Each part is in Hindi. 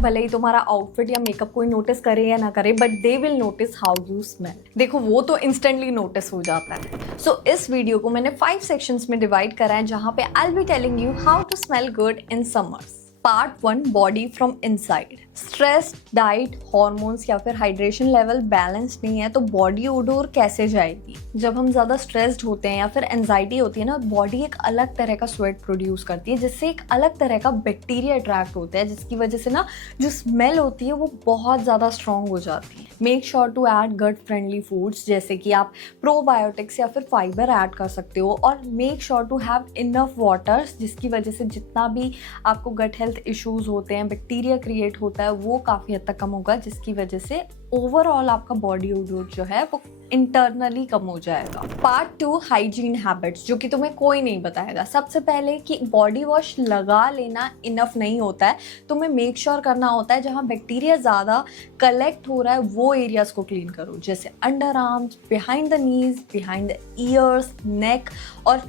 भले ही तुम्हारा आउटफिट या मेकअप कोई नोटिस करे या ना करे, but they will notice how you smell. देखो वो तो इंस्टेंटली नोटिस हो जाता है। सो इस वीडियो को मैंने 5 सेक्शंस में डिवाइड करा है, जहां पे I will be telling you how to smell good in summers. Part 1, body from inside. Stress, diet, hormones या फिर हाइड्रेशन लेवल बैलेंस नहीं है तो बॉडी ओडोर कैसे जाएगी। जब हम ज़्यादा स्ट्रेस्ड होते हैं या फिर एंजाइटी होती है ना, बॉडी एक अलग तरह का स्वेट प्रोड्यूस करती है, जिससे एक अलग तरह का बैक्टीरिया अट्रैक्ट होता है, जिसकी वजह से ना जो स्मेल होती है वो बहुत ज़्यादा स्ट्रॉन्ग हो जाती है। Make sure to add gut friendly foods, जैसे कि आप प्रोबायोटिक्स या फिर फाइबर ऐड कर सकते हो, और make sure to have enough waters, जिसकी वजह से जितना भी आपको गट हेल्थ इश्यूज होते हैं, बैक्टीरिया क्रिएट होता है, वो काफ़ी हद तक कम होगा, जिसकी वजह से ओवरऑल आपका बॉडी ओडोर जो है वो इंटरनली कम हो जाएगा। पार्ट 2, हाइजीन हैबिट्स, जो कि तुम्हें कोई नहीं बताएगा। सबसे पहले कि बॉडी वॉश लगा लेना इनफ नहीं होता है, तुम्हें मेक श्योर करना होता है जहाँ बैक्टीरिया ज़्यादा कलेक्ट हो रहा है वो एरियाज को क्लीन करो, जैसे under arms, behind the knees, behind the ears, neck और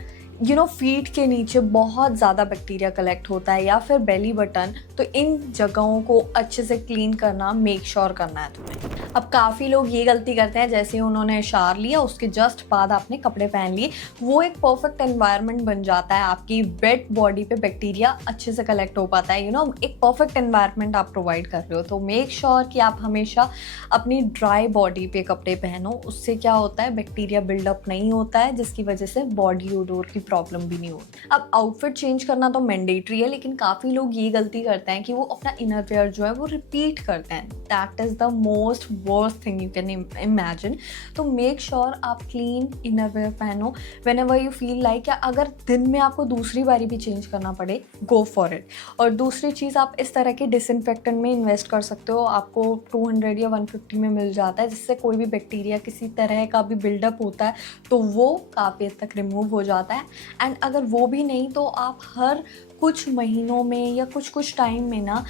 फीट के नीचे बहुत ज़्यादा बैक्टीरिया कलेक्ट होता है, या फिर बेली बटन। तो इन जगहों को अच्छे से क्लीन करना मेक श्योर करना है तुम्हें। अब काफ़ी लोग ये गलती करते हैं, जैसे उन्होंने शावर लिया उसके जस्ट बाद आपने कपड़े पहन लिए, वो एक परफेक्ट एनवायरनमेंट बन जाता है, आपकी वेट बॉडी पे बैक्टीरिया अच्छे से कलेक्ट हो पाता है, एक परफेक्ट एनवायरनमेंट आप प्रोवाइड कर रहे हो। तो मेक श्योर कि आप हमेशा अपनी ड्राई बॉडी पे कपड़े पहनो, उससे क्या होता है बैक्टीरिया बिल्डअप नहीं होता है, जिसकी वजह से बॉडी ओडोर की प्रॉब्लम भी नहीं होती। अब आउटफिट चेंज करना तो मैंडेटरी है, लेकिन काफ़ी लोग ये गलती करते हैं कि वो अपना इनर वेयर जो है वो रिपीट करते हैं। That is the most worst thing you can imagine. तो मेक श्योर आप क्लीन इनर वेयर पहनो व्हेनेवर यू फील लाइक। या अगर दिन में आपको दूसरी बारी भी चेंज करना पड़े, गो फॉर इट। और दूसरी चीज़, आप इस तरह के डिसइंफेक्टेंट में इन्वेस्ट कर सकते हो, आपको 200 या 150 में मिल जाता है, जिससे कोई भी बैक्टीरिया किसी तरह का भी बिल्डअप होता है तो वो काफ़ी हद तक रिमूव हो जाता है। एंड अगर वो भी नहीं तो आप हर कुछ महीनों में या कुछ टाइम में ना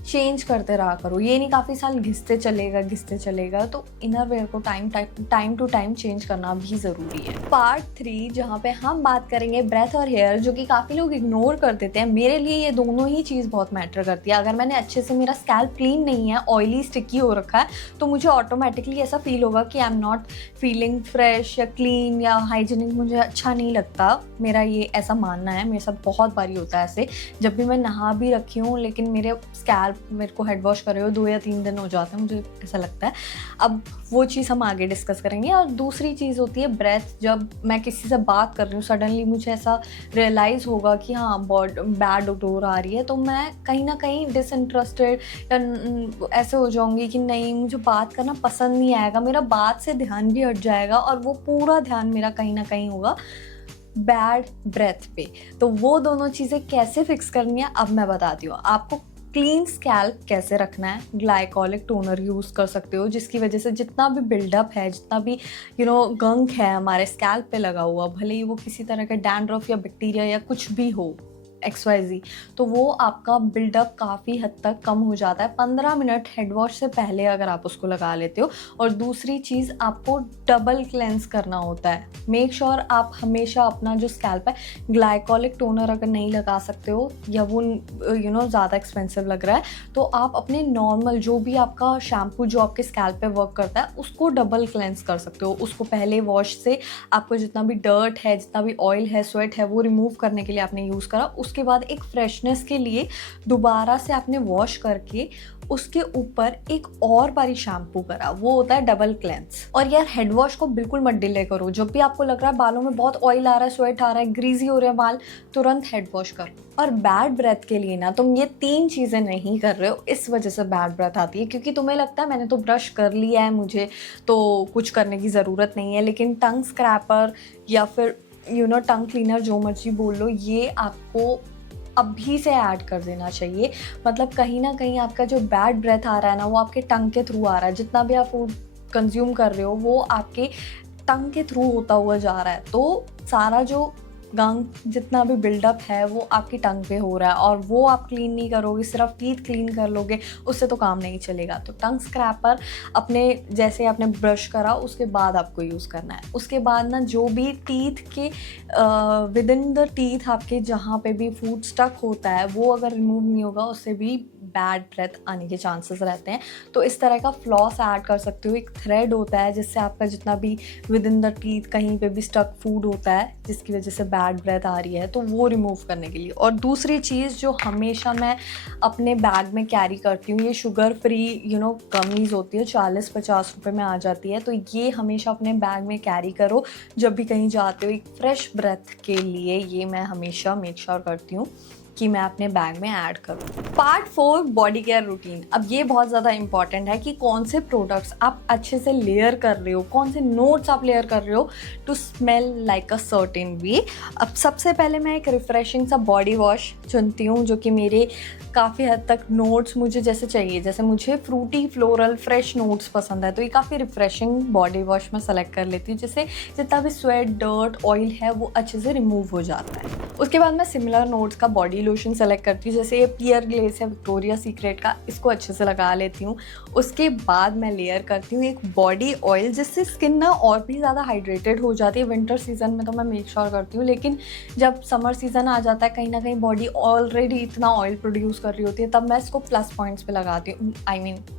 चेंज करते रहा करो। ये नहीं काफ़ी साल घिसते चलेगा, तो इनर वेयर को टाइम टू टाइम चेंज करना भी ज़रूरी है। पार्ट 3, जहाँ पे हम बात करेंगे ब्रेथ और हेयर, जो कि काफ़ी लोग इग्नोर कर देते हैं। मेरे लिए ये दोनों ही चीज़ बहुत मैटर करती है। अगर मैंने अच्छे से, मेरा स्कैल्प क्लीन नहीं है, ऑयली स्टिकी हो रखा है, तो मुझे ऑटोमेटिकली ऐसा फील होगा कि I am not feeling fresh या क्लीन या हाइजीनिक, मुझे अच्छा नहीं लगता। मेरा ये ऐसा मानना है, मेरे साथ बहुत बारी होता है ऐसे, जब भी मैं नहा भी रखी हूँ लेकिन मेरे स्कैल्प मेरे को हेड वॉश करे हो 2 या 3 दिन हो जाते हैं, मुझे ऐसा लगता है। अब वो चीज़ हम आगे डिस्कस करेंगे। और दूसरी चीज़ होती है ब्रेथ। जब मैं किसी से बात कर रही हूँ, सडनली मुझे ऐसा रियलाइज़ होगा कि हाँ बैड ओडोर आ रही है, तो मैं कहीं ना कहीं डिसइंटरेस्टेड या ऐसे हो जाऊँगी कि नहीं, मुझे बात करना पसंद नहीं आएगा, मेरा बात से ध्यान भी हट जाएगा, और वो पूरा ध्यान मेरा कहीं ना कहीं होगा बैड ब्रेथ पे। तो वो दोनों चीज़ें कैसे फिक्स करनी है अब मैं बताती हूँ आपको। क्लीन स्कैल्प कैसे रखना है, ग्लाइकोलिक टोनर यूज़ कर सकते हो, जिसकी वजह से जितना भी बिल्डअप है, जितना भी गंक है हमारे स्कैल्प पे लगा हुआ, भले ही वो किसी तरह का डैंड्रफ या बैक्टीरिया या कुछ भी हो, XYZ, तो वो आपका बिल्डअप काफ़ी हद तक कम हो जाता है 15 मिनट हेड वॉश से पहले अगर आप उसको लगा लेते हो। और दूसरी चीज़, आपको डबल क्लेंस करना होता है। मेक श्योर आप हमेशा अपना जो स्कैल्प है, ग्लाइकोलिक टोनर अगर नहीं लगा सकते हो या वो ज़्यादा एक्सपेंसिव लग रहा है, तो आप अपने नॉर्मल जो भी आपका शैम्पू जो आपके स्कैल्प पे वर्क करता है उसको डबल क्लेंस कर सकते हो। उसको पहले वॉश से आपको जितना भी डर्ट है, जितना भी ऑयल है, स्वेट है, वो रिमूव करने के लिए आपने यूज़ करा। उसके बाद एक फ्रेशनेस के लिए दोबारा से आपने वॉश करके उसके ऊपर एक और बारी शैम्पू करा, वो होता है डबल क्लेंस। और यार हेड वॉश को बिल्कुल मत डिले करो। जब भी आपको लग रहा है बालों में बहुत ऑयल आ रहा है, स्वेट आ रहा है, ग्रीजी हो रहे हैं बाल, तुरंत हेड वॉश करो। और बैड ब्रेथ के लिए ना तुम ये 3 चीज़ें नहीं कर रहे हो, इस वजह से बैड ब्रेथ आती है, क्योंकि तुम्हें लगता है मैंने तो ब्रश कर लिया है, मुझे तो कुछ करने की ज़रूरत नहीं है। लेकिन टंग स्क्रैपर या फिर टंग क्लीनर, जो मर्जी बोल लो, ये आपको अभी से ऐड कर देना चाहिए। मतलब कहीं ना कहीं आपका जो बैड ब्रेथ आ रहा है ना, वो आपके टंग के थ्रू आ रहा है। जितना भी आप फूड कंज्यूम कर रहे हो वो आपके टंग के थ्रू होता हुआ जा रहा है, तो सारा जो गंग जितना भी बिल्डअप है वो आपकी टंग पे हो रहा है और वो आप क्लीन नहीं करोगे, सिर्फ टीथ क्लीन कर लोगे, उससे तो काम नहीं चलेगा। तो टंग स्क्रैपर अपने जैसे आपने ब्रश करा उसके बाद आपको यूज़ करना है। उसके बाद ना जो भी टीथ के विद इन द टीथ आपके जहाँ पे भी फूड स्टक होता है वो अगर रिमूव नहीं होगा उससे भी बैड ब्रेथ आने के चांसेस रहते हैं। तो इस तरह का फ्लॉस ऐड कर सकते हो। एक थ्रेड होता है जिससे आपका जितना भी विद इन द टीथ कहीं पे भी स्टक फूड होता है जिसकी वजह से बैड ब्रेथ आ रही है तो वो रिमूव करने के लिए। और दूसरी चीज़ जो हमेशा मैं अपने बैग में कैरी करती हूँ, ये शुगर फ्री गमीज़ होती है, 40-50 रुपये में आ जाती है। तो ये हमेशा अपने बैग में कैरी करो जब भी कहीं जाते हो। एक फ्रेश ब्रेथ के लिए ये मैं हमेशा मेक श्योर करती हूँ कि मैं अपने बैग में ऐड करूँ। Part 4 body care routine. अब ये बहुत ज़्यादा इंपॉर्टेंट है कि कौन से प्रोडक्ट्स आप अच्छे से लेयर कर रहे हो, कौन से नोट्स आप लेयर कर रहे हो to smell like a certain way. अब सबसे पहले मैं एक रिफ्रेशिंग सा बॉडी वॉश चुनती हूँ जो कि मेरे काफ़ी हद तक नोट्स मुझे जैसे चाहिए, जैसे मुझे फ्रूटी फ्लोरल फ्रेश नोट्स पसंद है तो ये काफ़ी रिफ्रेशिंग बॉडी वॉश मैं सेलेक्ट कर लेती हूँ जिससे जितना भी स्वेट डर्ट ऑयल है वो अच्छे से रिमूव हो जाता है। उसके बाद मैं सिमिलर नोट्स का बॉडी लोशन सेलेक्ट करती हूँ, जैसे ये पियर ग्लेस है विक्टोरिया सीक्रेट का, इसको अच्छे से लगा लेती हूँ। उसके बाद मैं लेयर करती हूँ एक बॉडी ऑयल जिससे स्किन ना और भी ज़्यादा हाइड्रेटेड हो जाती है। विंटर सीजन में तो मैं मेक श्योर करती हूँ, लेकिन जब समर सीजन आ जाता है कहीं ना कहीं बॉडी ऑलरेडी इतना ऑयल प्रोड्यूस कर रही होती है तब मैं इसको प्लस पॉइंट्स पे लगाती हूँ,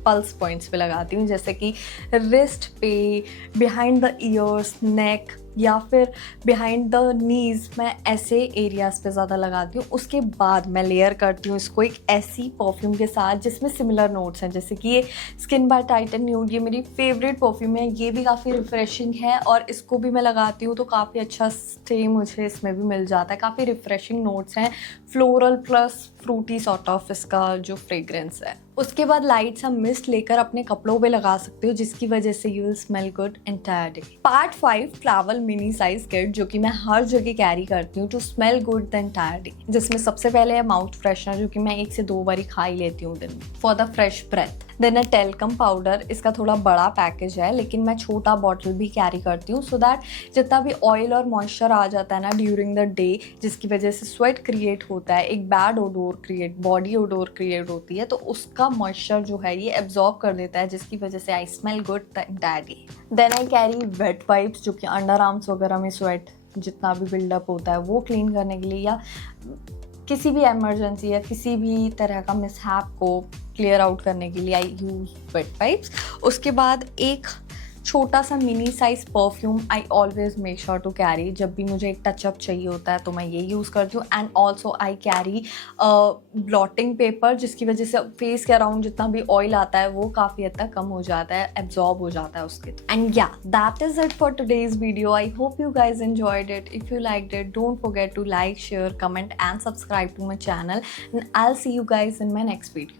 पल्स पॉइंट्स पे लगाती हूँ, जैसे कि रिस्ट पे, बिहाइंड द ईयर्स, नेक या फिर बिहाइंड द नीज़, मैं ऐसे एरियाज़ पे ज़्यादा लगाती हूँ। उसके बाद मैं लेयर करती हूँ इसको एक ऐसी परफ्यूम के साथ जिसमें सिमिलर नोट्स हैं, जैसे कि ये स्किन बाय टाइटन न्यूड, ये मेरी फेवरेट परफ्यूम है, ये भी काफ़ी रिफ्रेशिंग है और इसको भी मैं लगाती हूँ तो काफ़ी अच्छा स्टे मुझे इसमें भी मिल जाता है। काफ़ी रिफ्रेशिंग नोट्स हैं, floral plus fruity sort of इसका जो फ्रेग्रेंस है। उसके बाद लाइट सा मिस्ट लेकर अपने कपड़ों पे लगा सकते हो जिसकी वजह से you will smell good entire day. Part 5 travel mini size kit जो कि मैं हर जगह कैरी करती हूँ to smell good the entire day, जिसमें सबसे पहले है माउथ फ्रेशनर जो कि मैं 1 से 2 बार खा ही लेती हूँ दिन में for the fresh breath. Then है टेल्कम पाउडर, इसका थोड़ा बड़ा पैकेज है लेकिन मैं छोटा बॉटल भी कैरी करती हूँ सो दैट जितना भी ऑयल और मॉइस्चर आ जाता है ना ड्यूरिंग द डे जिसकी वजह से स्वेट क्रिएट होता है, एक bad odour create, body odour create होती है, तो उसका मॉइस्चर जो है ये एब्जॉर्ब कर देता है जिसकी वजह से I smell good the entire day. Then I carry wet wipes जो कि अंडर आर्म्स वगैरह में स्वेट जितना भी बिल्डअप होता है वो क्लीन करने के लिए या किसी भी इमरजेंसी या किसी भी तरह का मिसहैप को क्लियर आउट करने के लिए आई यूज़ वेट वाइप्स। उसके बाद एक छोटा सा mini size perfume I always make sure to carry, जब भी मुझे एक टचअप चाहिए होता है तो मैं ये यूज़ करती हूँ। And also I carry blotting paper जिसकी वजह से फेस के अराउंड जितना भी ऑयल आता है वो काफ़ी हद तक कम हो जाता है, एब्जॉर्ब हो जाता है उसके। And yeah that is it for today's video. I hope you guys enjoyed it. If you liked it don't forget to like, share, comment and subscribe to my channel and I will see you guys in my next video.